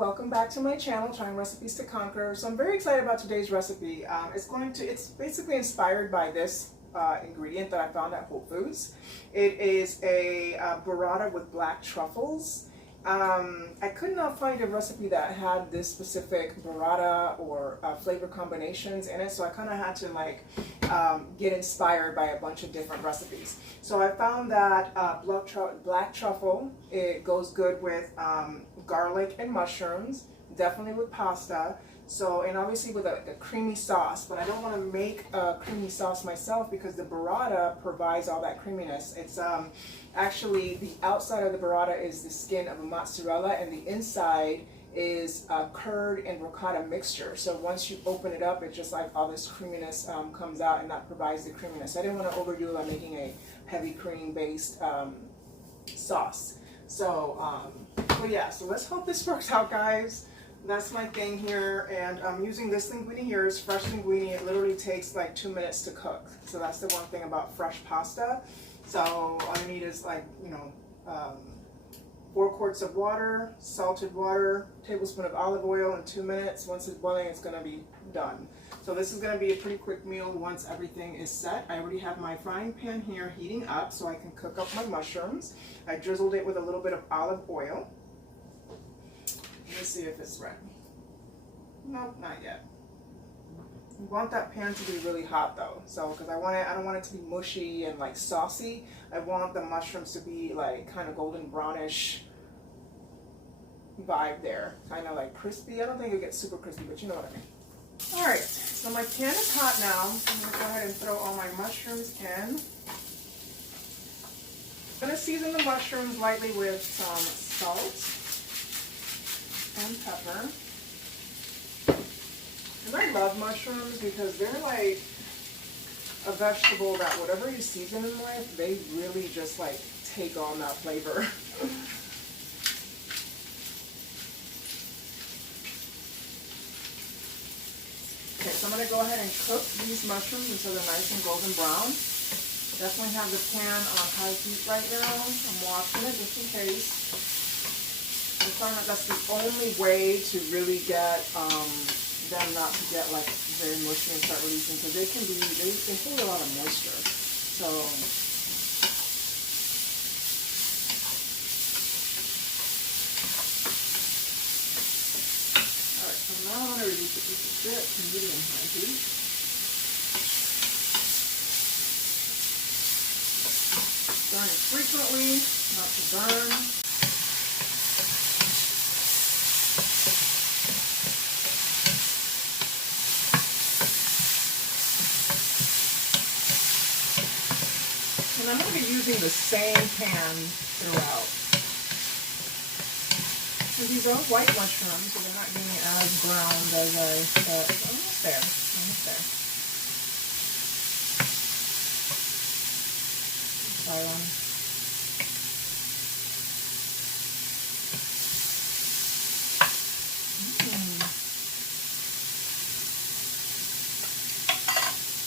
welcome back to my channel, Trying Recipes to Conquer. So I'm very excited about today's recipe. It's basically inspired by this ingredient that I found at Whole Foods. It is a burrata with black truffles. I could not find a recipe that had this specific burrata or flavor combinations in it, so I kind of had to get inspired by a bunch of different recipes. So I found that black truffle, it goes good with garlic and mushrooms, definitely with pasta. So, and obviously with a creamy sauce, but I don't want to make a creamy sauce myself because the burrata provides all that creaminess. It's actually, the outside of the burrata is the skin of a mozzarella, and the inside is a curd and ricotta mixture. So once you open it up, it's just like all this creaminess comes out, and that provides the creaminess. I didn't want to overdo it by making a heavy cream based sauce. So, so let's hope this works out, guys. That's my thing here, and I'm using this linguine here. It's fresh linguine. It literally takes like 2 minutes to cook. So that's the one thing about fresh pasta. So all you need is 4 quarts of water, salted water, tablespoon of olive oil in 2 minutes. Once it's boiling, it's going to be done. So this is going to be a pretty quick meal once everything is set. I already have my frying pan here heating up so I can cook up my mushrooms. I drizzled it with a little bit of olive oil. Let's see if it's ready. Nope, not yet. You want that pan to be really hot though, so because I don't want it to be mushy and like saucy. I want the mushrooms to be like kind of golden brownish vibe there, kind of like crispy. I don't think it gets super crispy, but you know what I mean. All right, so my pan is hot now. I'm gonna go ahead and throw all my mushrooms in. I'm gonna season the mushrooms lightly with some salt and pepper. And I love mushrooms because they're like a vegetable that whatever you season them with, they really just like take on that flavor. Okay, so I'm going to go ahead and cook these mushrooms until they're nice and golden brown. Definitely have the pan on high heat right now. I'm watching it just in case. I find that that's the only way to really get them not to get like very mushy and start releasing, because they hold a lot of moisture. So alright, so now I'm going to reduce it just a bit to medium high heat. Stirring frequently, not to burn. And I'm going to be using the same pan throughout. And these are white mushrooms, so they're not getting as browned as I thought. Almost there. Almost there. Try one.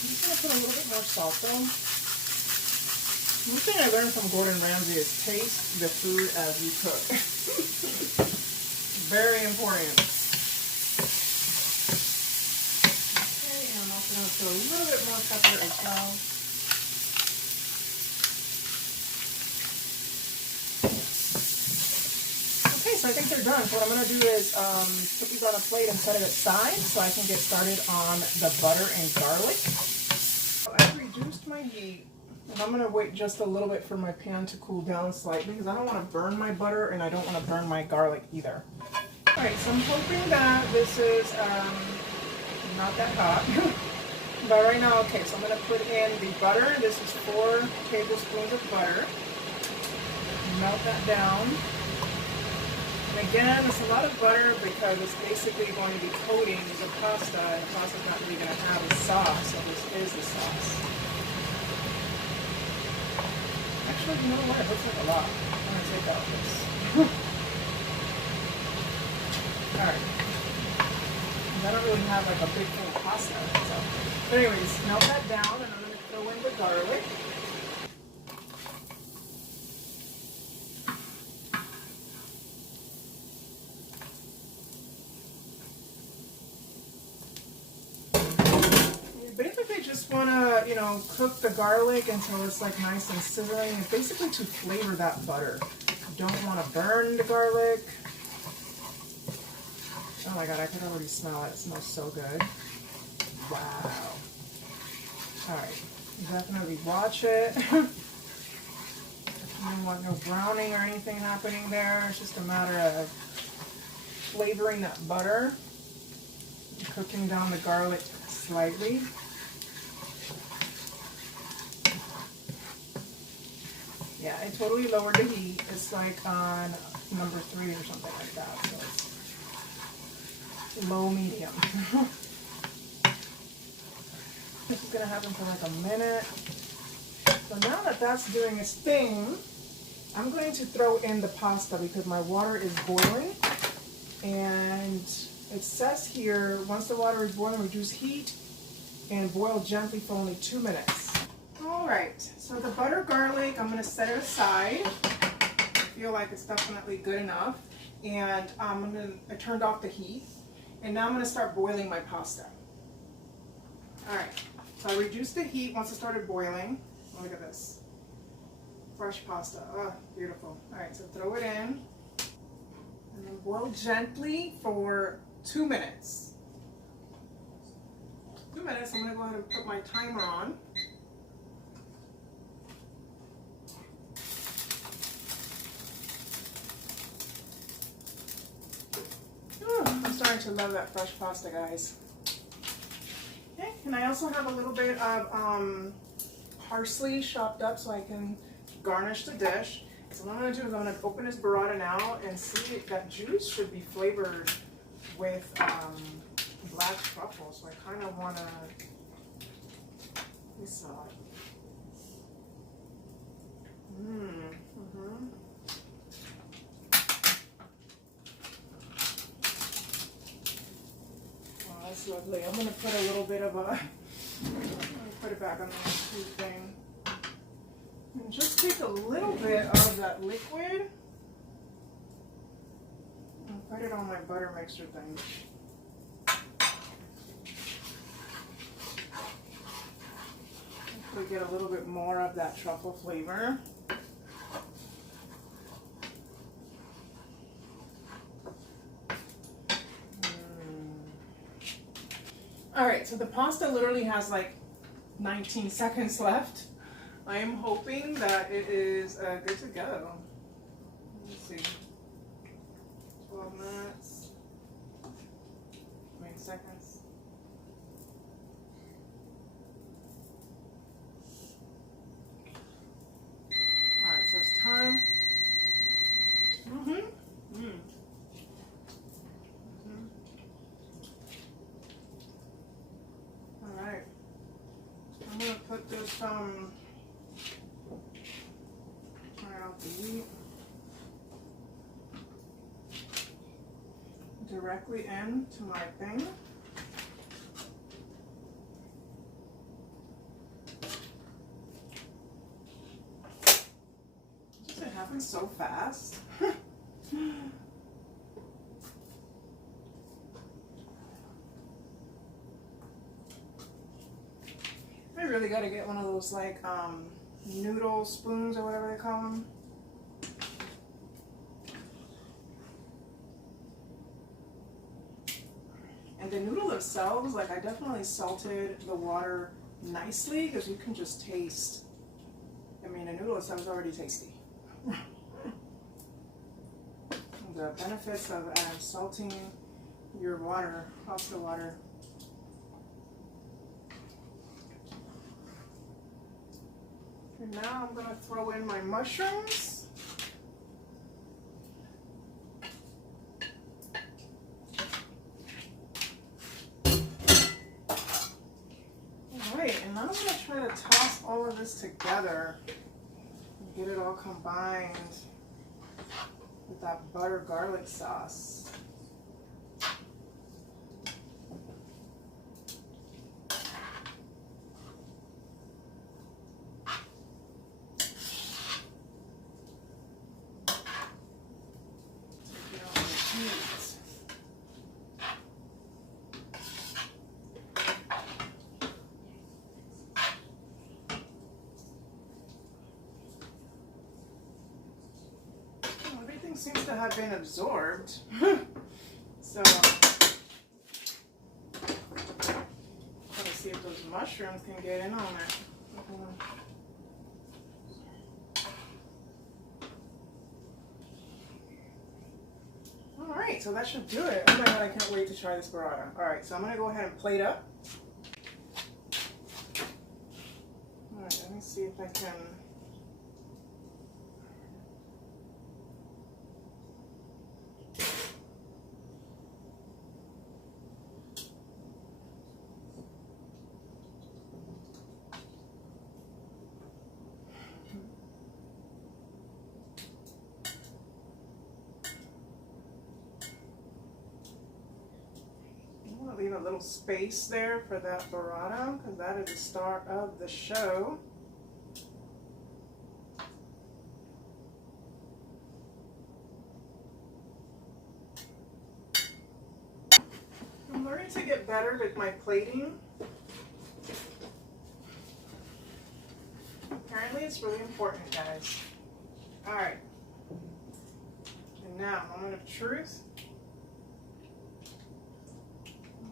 I'm just going to put a little bit more salt though. One thing I learned from Gordon Ramsay is taste the food as you cook. Very important. Okay, and I'm also going to throw a little bit more pepper as well. Okay, so I think they're done. So what I'm going to do is put these on a plate and set it aside so I can get started on the butter and garlic. So I've reduced my heat. And I'm going to wait just a little bit for my pan to cool down slightly because I don't want to burn my butter and I don't want to burn my garlic either. Alright, so I'm hoping that this is not that hot. But right now, okay, so I'm going to put in the butter. This is 4 tablespoons of butter. Melt that down. And again, it's a lot of butter because it's basically going to be coating the pasta, and the pasta's not really going to have a sauce, so this is the sauce. Actually, you know what? It looks like a lot. I'm going to take out this. Alright. I don't really have like a big full pasta. So. But anyways, melt that down and I'm going to throw in the garlic. want to, you know, cook the garlic until it's like nice and sizzling. And basically to flavor that butter. You don't want to burn the garlic. Oh my god, I can already smell it. It smells so good. Wow. Alright, definitely watch it. You don't want no browning or anything happening there. It's just a matter of flavoring that butter. Cooking down the garlic slightly. Yeah, I totally lowered the heat. It's like on number 3 or something like that. So it's low medium. This is gonna happen for like a minute. So now that that's doing its thing, I'm going to throw in the pasta because my water is boiling. And it says here, once the water is boiling, reduce heat and boil gently for only 2 minutes. All right, so the butter garlic, I'm gonna set it aside. I feel like it's definitely good enough. And I turned off the heat. And now I'm gonna start boiling my pasta. All right, so I reduced the heat once it started boiling. Look at this, fresh pasta, oh, beautiful. All right, so throw it in. And then boil gently for 2 minutes. 2 minutes, I'm gonna go ahead and put my timer on. I'm starting to love that fresh pasta, guys. Okay, and I also have a little bit of parsley chopped up so I can garnish the dish. So what I'm going to do is I'm going to open this burrata now and see that juice should be flavored with black truffle. So I kind of want to, let me smell it. Oh, that's lovely. I'm going to put a little bit of a, let me put it back on the food thing. And just take a little bit of that liquid and put it on my butter mixer thing. Hopefully get a little bit more of that truffle flavor. All right, so the pasta literally has like 19 seconds left. I am hoping that it is good to go. Let's see. 12 minutes. 20 seconds. Alright, so it's time. Alright. I'm going to put this out the heat directly into my thing. Does it happen so fast? I really got to get one of those like noodle spoons or whatever they call them. And the noodle themselves, like I definitely salted the water nicely because you can just taste. I mean, the noodle itself is already tasty. The benefits of salting your water, pasta water. And now I'm going to throw in my mushrooms. Alright, and now I'm going to try to toss all of this together and get it all combined with that butter garlic sauce. seems to have been absorbed. So, let's see if those mushrooms can get in on it. All right, so that should do it. Oh my God, I can't wait to try this burrata. All right, so I'm gonna go ahead and plate up. All right, let me see if I can. Leave a little space there for that burrata because that is the star of the show. I'm learning to get better with my plating. Apparently it's really important, guys. All right. And now, moment of truth.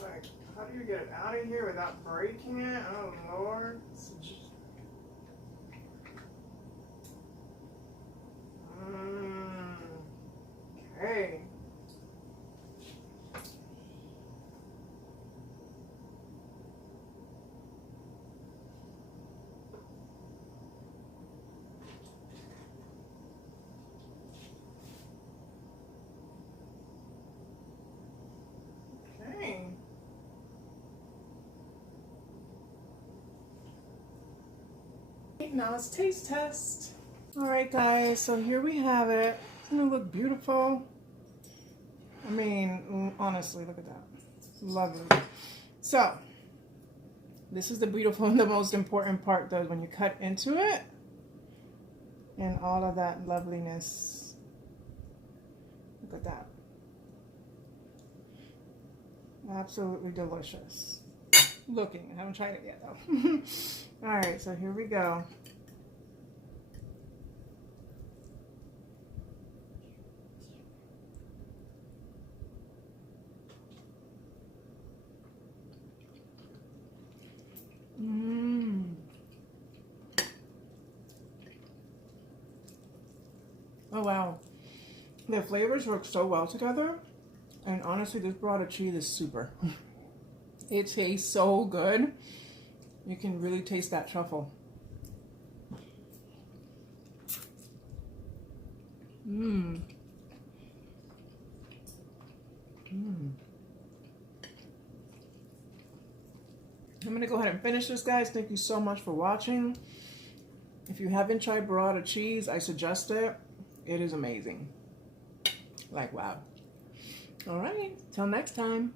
Like, how do you get it out of here without breaking it? Oh Lord. Okay. Okay. Now it's taste test. All right, guys, so here we have it. Doesn't it look beautiful? I mean, honestly, look at that. It's lovely. So, this is the beautiful and the most important part, though, when you cut into it and all of that loveliness. Look at that. Absolutely delicious. Looking. I haven't tried it yet, though. All right, so here we go. Oh wow, the flavors work so well together, and honestly this burrata cheese is super. It tastes so good. You can really taste that truffle. I'm gonna go ahead and finish this, guys. Thank you so much for watching. If you haven't tried burrata cheese, I suggest it. It is amazing. Like, wow. All right, till next time.